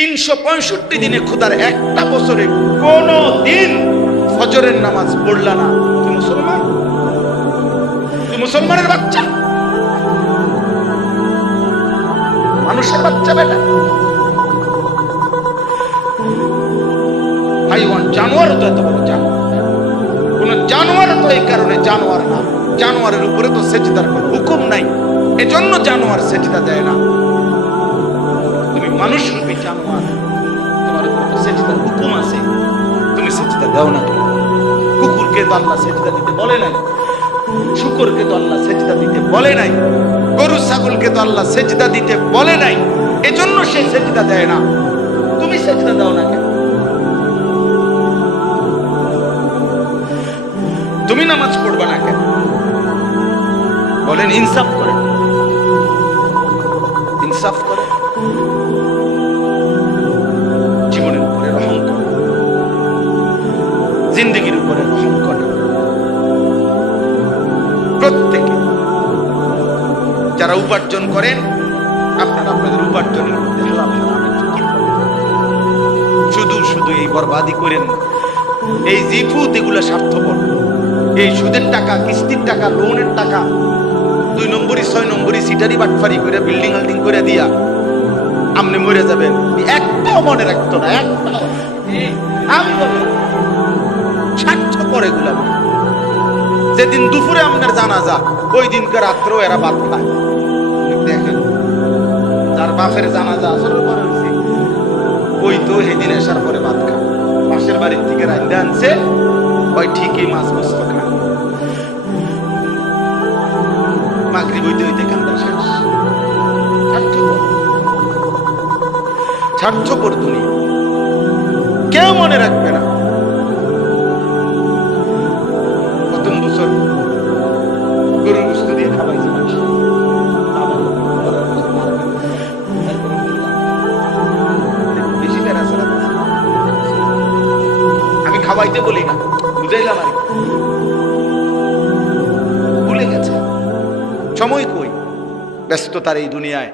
365 দিনে খোদার একটা বছরে কোনো দিন ফজরের নামাজ পড়লা না, তুই মুসলমান? তুই মুসলমানের বাচ্চা, মানুষের বাচ্চা বেটা। হাইওয়ান, জানোয়ার তো এত বড় জানোয়ার, কোন জানোয়ার তো এই কারণে জানোয়ার না, জানোয়ারের উপরে তো সেজদার কোনো হুকুম নাই, এজন্য জানোয়ার সেজদা দেয় না। তুমি মানুষ রূপী জানোয়ার, তোমার উপরে তো সেজদার হুকুম আছে, তুমি সেজদা দাও না। কুকুরকে তো আল্লাহ সেজদা দিতে বলে নাই, শুকরকে তো আল্লাহ সেজদা দিতে বলে নাই, গরু ছাগলকে তো আল্লাহ সেজদা দিতে বলে নাই, এজন্য সে সেজদা দেয় না। তুমি সেজদা দাও না কেন? তুমি নামাজ পড়বা না কেন? বলেন, ইনসাফ করে, ইনসাফ করে, জীবনের উপরে রহম করে, জিন্দগির উপরে রহম করে। প্রত্যেকে যারা উপার্জন করেন, আপনারা আপনাদের উপার্জনের মধ্যে হালাল হারামের ফিকির করেন। শুধু শুধু এই বরবাদি করেন না। এই জিফুত এগুলো স্বার্থপর। এই সুদের টাকা, কিস্তির টাকা, লোনের টাকা 2 নম্বরই 6 নম্বরই সিটারি বাটফারি করে বিল্ডিং আল্ডিং করে দিয়া আপনি মরে যাবেন, একটাও মনে রাখতো না, একটাও। আমি বলি স্বার্থপর এগুলা। যেদিন দুপুরে আপনার জানাজা, ওই দিনকে রাত্রেও এরা ভাত খায়। দেখেন, যার বাপের জানাজা আসরের পরে হয়েছে, ওই তো সেদিন আসার পরে ভাত খায়। পাশের বাড়ির থেকে রান্দা আনছে, ওই ঠিকই মাছ গোস্ত খায়। মাগরিব হইতে হইতে কান্দা শেষ। স্বার্থপর, স্বার্থপর দুনিয়া, কেউ মনে রাখবে না। প্রথম বছর গরুর গোস্ত দিয়ে খাওয়াইছে মানুষ, বেশি বেড়া ছাড়া। আমি খাওয়াইতে বলি না, বুঝাইলাম আর ভুলে গেছে। সময় কই, ব্যস্ততার এই দুনিয়ায়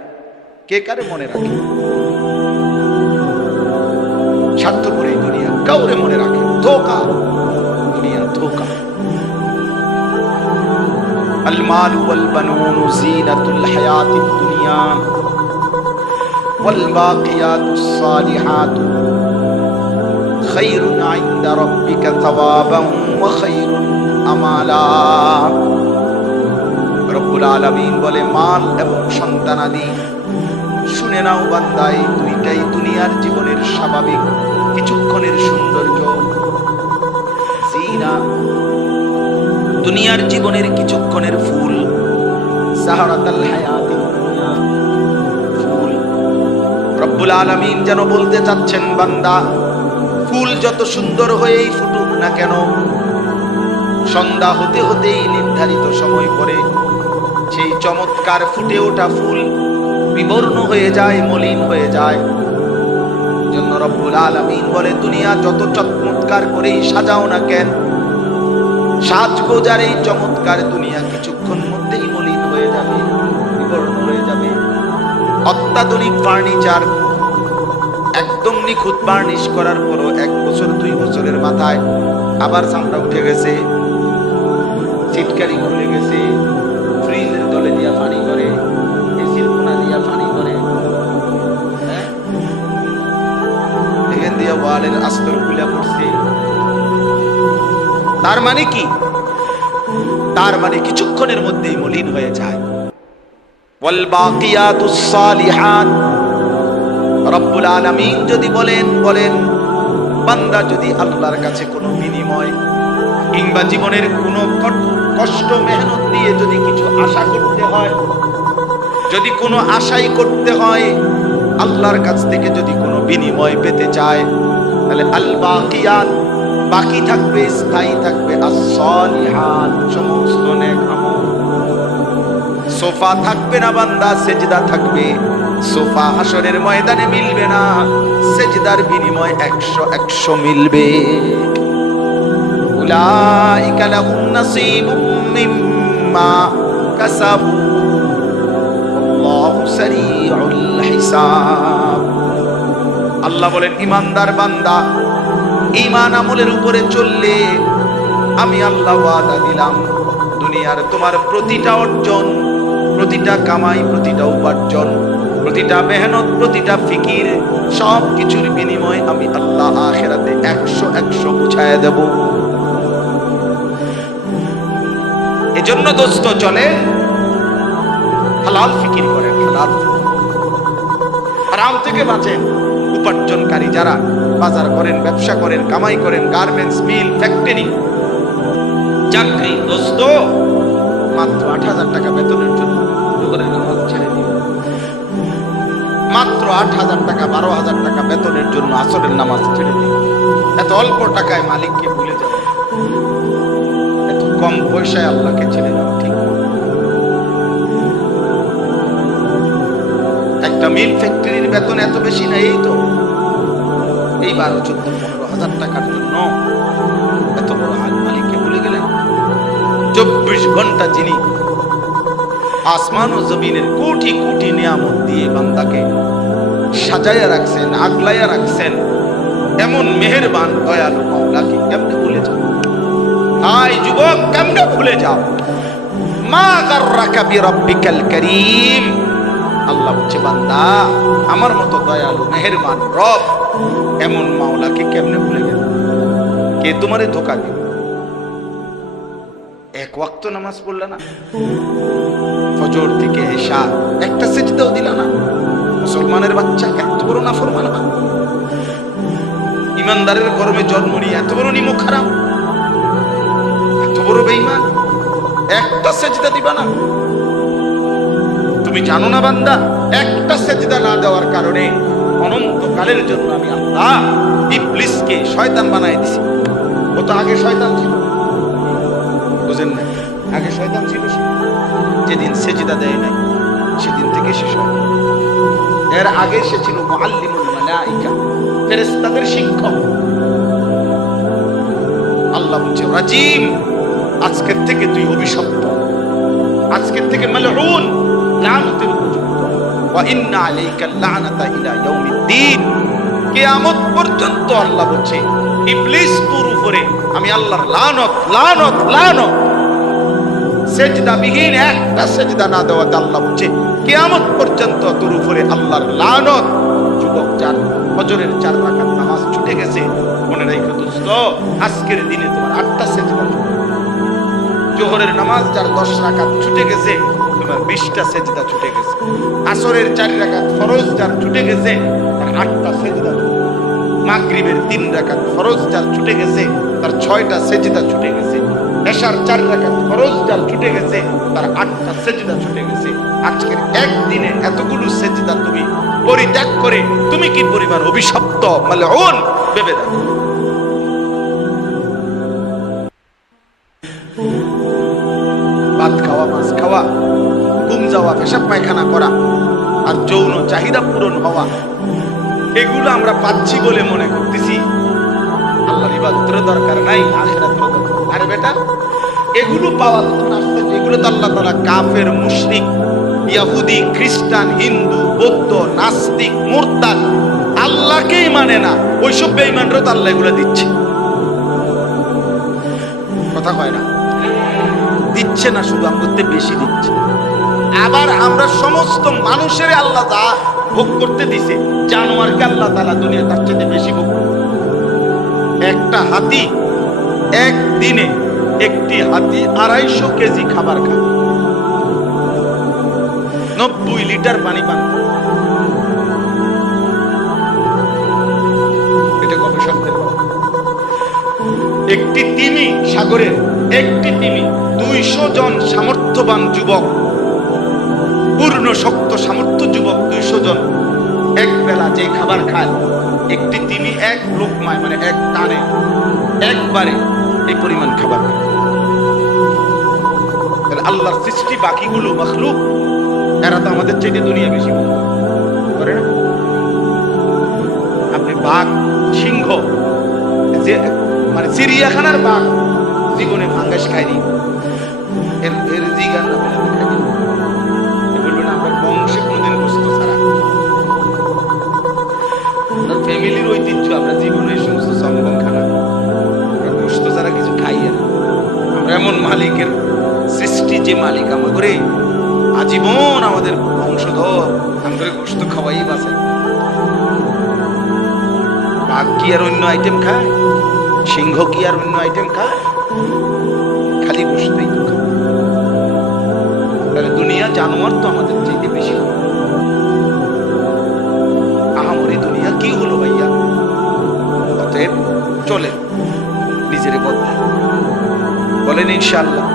কে কারে মনে রাখে? স্বার্থপর এই দুনিয়া, কাউরে মনে রাখে। ধোঁকা, দুনিয়া ধোঁকা। আল মালু ওয়াল বানুন জিনাতুল হায়াতিদ দুনিয়া ওয়াল বাকিয়াতুস সালিহাতু খায়রুন ইনদা রাব্বিকা সাওয়াবান ওয়া খায়রুন আমালা। রব্বুল আলামিন বলে, মাল এবং সন্তানাদি, শুনে নাও বান্দা, এই দুইটাই দুনিয়ার জীবনের স্বাভাবিক কিছুক্ষণের সৌন্দর্য। জিনা, দুনিয়ার জীবনের কিছুক্ষণের ফুল। সাহারাতাল হায়াতিদ দুনিয়া, ফুল। রব্বুল আলামিন যেন বলতে চাচ্ছেন, বান্দা, ফুল যত সুন্দর হয়েই ফুটুক না কেন, সন্ধ্যা হতে হতেই নির্ধারিত সময় পরে সেই চমৎকার ফুটে ওঠা ফুল বিবর্ণ হয়ে যায়, মলিন হয়ে যায়। জন্য রব্বুল আলামিন বলে, দুনিয়া যত চমৎকার করেই সাজাও না কেন, সাজগোজার এই চমৎকার দুনিয়া কিছুক্ষণ মধ্যেই মলিন হয়ে যাবে, বিবর্ণ হয়ে যাবে। অত্যাধুনিক ফার্নিচার, একদম নিখুঁত বার্নিশ করার পরও 1 বছর 2 বছরের মাথায় আবার চামড়া উঠে গেছে, সিটকারি খুলে গেছে, ফ্রিজের তলে দিয়া পানি করে, এসির কোনা দিয়া পানি করে, এখান দিয়া ওয়ালের আস্তর খুলে পড়ছে। তার মানে কি? তার মানে কিছুক্ষণের মধ্যেই মলিন হয়ে যায়। ওয়াল বাকিয়াতুস সালিহাত, রব্বুল আলামিন যদি বলেন, বান্দা যদি আল্লাহর কাছে কোনো বিনিময় কিংবা জীবনের কোনো কষ্ট মেহনত দিয়ে যদি কিছু আশা করতে হয়, যদি কোনো আশাই করতে হয়, আল্লাহর কাছ থেকে যদি কোনো বিনিময় পেতে চায়, তাহলে আল বাকিয়াত, বাকি থাকবে, স্থায়ী থাকবে, as-salihat, সমস্ত নেক আমল। সোফা থাকবে না বান্দা, সেজদা থাকবে। সোফা হাসরের ময়দানে মিলবে না, সেজদার বিনিময় 100 মিলবে। উলাইকা লাহুম নাসীবুম মিম্মা কাসাবু আল্লাহু সারিউল হিসাব। আল্লাহ বলেন, ইমানদার বান্দা ঈমান আমলের উপরে চললে আমি আল্লাহ ওয়াদা দিলাম, দুনিয়ার তোমার প্রতিটা অর্জন, প্রতিটা কামাই, প্রতিটা উপার্জন, প্রতিটা মেহনত, প্রতিটা ফিকির, সব কিছুর বিনিময়ে আমি আল্লাহ আখিরাতে 100 বুঝায় দেব। এজন্য দোস্ত চলে হালাল ফিকির করেন, হালাল, হারাম থেকে বাঁচেন। উপার্জনকারী যারা বাজার করেন, ব্যবসা করেন, কামাই করেন, গার্মেন্টস, মিল, ফ্যাক্টরি, চাকরি, দোস্ত মাত্র 8,000 টাকা বেতনের জন্য জোহরের নামাজ ছেড়ে দিন। মাত্র 8,000 টাকা, 12,000 টাকা বেতনের জন্য আসরের নামাজ ছেড়ে দিন। এত অল্প টাকায় মালিককে ভুলে যাবে, এত কম পয়সায় আল্লাহকে ছেড়ে যাওয়া ঠিক না। একটা মিল ফ্যাক্টরির বেতন এত বেশি না, এই তো এই 12, 14, 15,000 টাকার জন্য এত বড় মালিককে ভুলে গেলেন। 24 ঘন্টা যিনি আসমান ও জমিনের কোটি কোটি নিয়ামত দিয়ে বান্দাকে সাজাইয়া রাখছেন, আগলাইয়া রাখছেন, এমন মেহেরবান দয়ালু মাওলাকে কেমনে ভুলে যাও? হাই যুবক, কেমনে ভুলে যাও? মা গাররাকা বিরাব্বিকাল কারীম। আল্লাহ বলছে, বান্দা আমার মতো দয়ালু মেহেরবান রব এমন মাওলাকে কেমনে ভুলে গেল? কে তোমারে ধোঁকা দিল? এক ওয়াক্ত নামাজ পড়লা না, ফজর থেকে এশা একটা সিজদাও দিলা না। মুসলমানের বাচ্চা এত বড় নাফরমান, ইমানদারের গর্ভে জন্ম নিয়ে এত বড় নিমুখ হারাম, এত বড় বেঈমান, একটা সিজদা দিবা না। তুমি জানো না বান্দা, একটা সিজদা না দেওয়ার কারণে অনন্তকালের জন্য আমি আল্লাহ ইবলিসকে শয়তান বানাই দিছি। ও তো আগে শয়তান ছিল, বুঝেন না? আগে শয়তান ছিল, যেদিন সিজদা দেয় নাই সেদিন থেকে সে শয়তান। এর আগে সে ছিল মুআল্লিমুল মালাইকা, ফেরেশতাদের শিক্ষক। আল্লাহ বলছে, রাজিম, আজকের থেকে তুই অভিশপ্ত, আজকের থেকে মালউন, লানতের উপযুক্ত। ওয়া ইন্না আলাইকা লানাতা ইলা ইয়াউমিদ্দিন, কিয়ামত পর্যন্ত আল্লাহ বলছে ইবলিস তোর উপরে আমি আল্লাহর লানত, লানত, লানত। সেজদা বিহীন একটা সেজদা না দেওয়াতে আল্লাহ বলছে কিয়ামত পর্যন্ত তোর উপরে আল্লাহর লানত। যুবক, যার ফজরের 4 রাকাত নামাজ ছুটে গেছে, মনে রাখো দোস্ত, আজকের দিনে তোমার 8টা সেজদা ছুটে। জোহরের নামাজ যার 10 রাকাত ছুটে গেছে, তোমার 20টা সেজদা ছুটে গেছে। আসরের 4 রাকাত ফরজ যার ছুটে গেছে, তার 8টা সেজদা। মাগরিবের 3 রাকাত ফরজ যার ছুটে গেছে, তার 6টা সেজদা ছুটে গেছে। এশার 4 রাকাত ফরজ যার ছুটে গেছে, তার 8টা সেজদা ছুটে গেছে। আজকের একদিনে এতগুলো সেজদা তুমি পরিত্যাগ করে তুমি কি পরিমাণ অভিশপ্ত মালউন ভেবে দেখো। ভাত খাওয়া, মাছ খাওয়া, ঘুম যাওয়া, পেশাব পায়খানা করা আর যৌন চাহিদা পূরণ হওয়া, এগুলো আমরা পাচ্ছি বলে মনে করতেছি আল্লাহর ইবাদতের দরকার নাই, আখিরাতের দরকার। আরে বেটা, এগুলো পাওয়া তখন আসছে, এগুলো তো আল্লাহ তাআলা কাফের, মুশরিক, ইহুদি, খ্রিস্টান, হিন্দু, বৌদ্ধ, নাস্তিক, মুরতাদ, আল্লাহকেই মানে না ওইসব বেঈমানরা তো আল্লাহ এগুলো দিচ্ছে। কথা কয় না? দিচ্ছে না, শুধু আমাদের বেশি দিচ্ছে। আবার আমরা সমস্ত মানুষের আল্লাহ যা ভোগ করতে দিছে, জানোয়ারকে আল্লাহ তাআলা দুনিয়া তার চেয়ে বেশি ভোগ করে। একটা হাতি একদিনে, একটি হাতি 250 কেজি খাবার খায়, 90 লিটার পানি পান করে। এটা গবেষকদের কথা। একটি তিমি সাগরের, একটি তিমি 200 জন সামর্থ্যবান যুবক, পূর্ণ শক্ত সামর্থ্য যুবক 200 জন এক বেলা যে খাবার খায়, একটি তিমি এক লোকমায়, মানে এক টানে, একবারে এই পরিমাণ খাবার খায়। তাহলে আল্লাহর সৃষ্টি বাকিগুলো মাখলুক, এরা তো আমাদের চাইতে দুনিয়া বেশি করে না। আপনি বাঘ, সিংহ, যে মানে চিড়িয়াখানার বাঘ জীবনে ফাঙ্গাস খায়নি, এর জিগার না পেলে খাইনি। বলবেন আমরা বংশে কোনোদিন গোস্ত ছাড়া। ফ্যামিলির ঐতিহ্য, আমরা জীবনে এই সমস্ত সম্ভব খানা আমরা গোস্ত ছাড়া কিছু খাই না। আমরা এমন মালিকের সৃষ্টি, যে মালিক আমাদের আজীবন আমাদের বংশধর, আমাদের গোস্ত খাওয়াই বাঁচে। বাঘ কি আর অন্য আইটেম খায়? সিংহ কি আর অন্য আইটেম খায়? খালি গোস্তই তো খায়। তাহলে দুনিয়া জানোয়ার তো আমাদের চাইতে বেশি। আহামরি দুনিয়া কি হলো ভাইয়া? অতএব চলে নিজেরে বদলায়, বলেন ইনশাআল্লাহ।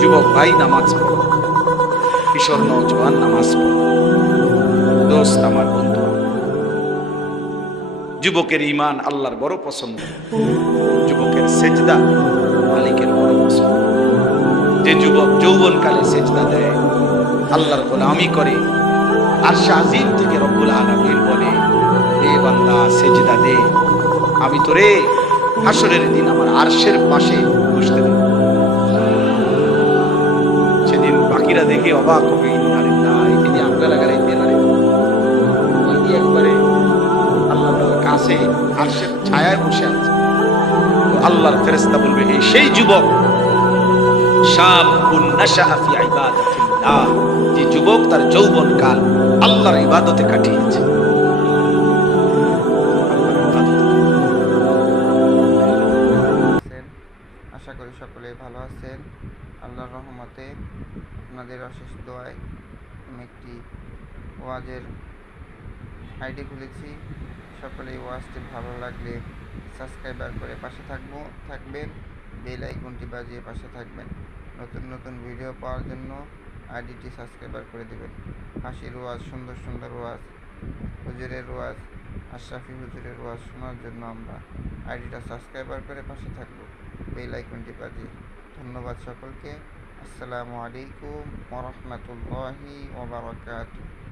যুবক ভাই নামাজ পড়ো, কিশোর নওজোয়ান নামাজ পড়ো, দোস্ত আমার বন্ধু। যুবকের ঈমান আল্লাহর বড় পছন্দ, যুবকের সেজদা মালিকের বড় পছন্দ। যে যুবক যৌবনকালে সেজদা দেয়, আল্লাহর গোলামি করে, আরশে আজিম থেকে রব্বুল আলামিন বলে, এ বান্দা সেজদা দে, আমি তোরে হাসরের দিন আমার আরশের পাশে বসতে দেব। সেদিন বাকিরা দেখে অবাক হবে, এদিকে আমরা লাগাই একবারে আল্লাহ কাছে আরশের ছায়ায় বসে আছে। তো আল্লাহর ফেরেশতা বলবে, এই সেই যুবক, শাবুন নাশাআ ফি ইবাদাতিল্লাহ, যে যুবক তার যৌবনকাল আল্লাহর ইবাদতে কাটিয়েছে। আশা করি সকলেই ভালো আছেন। আল্লাহর রহমতে আপনাদের অশেষ দোয়ায় আমি একটি ওয়াজের আইডি খুলেছি। সকলে এই ওয়াজটি ভালো লাগলে সাবস্ক্রাইবার করে পাশে থাকবেন, বেল আইকনটি বাজিয়ে পাশে থাকবেন। নতুন নতুন ভিডিও পাওয়ার জন্য আইডিটি সাবস্ক্রাইবার করে দেবেন। হাসির ওয়াজ, সুন্দর সুন্দর ওয়াজ, হুজুরের ওয়াজ, আশরাফি হুজুরের ওয়াজ শোনার জন্য আমরা আইডিটা সাবস্ক্রাইবার করে পাশে থাকবো, বেল আইকনটি বাজিয়ে। ধন্যবাদ সকলকে। আসসালামু আলাইকুম ওয়া রাহমাতুল্লাহি ওয়া বারাকাতুহু।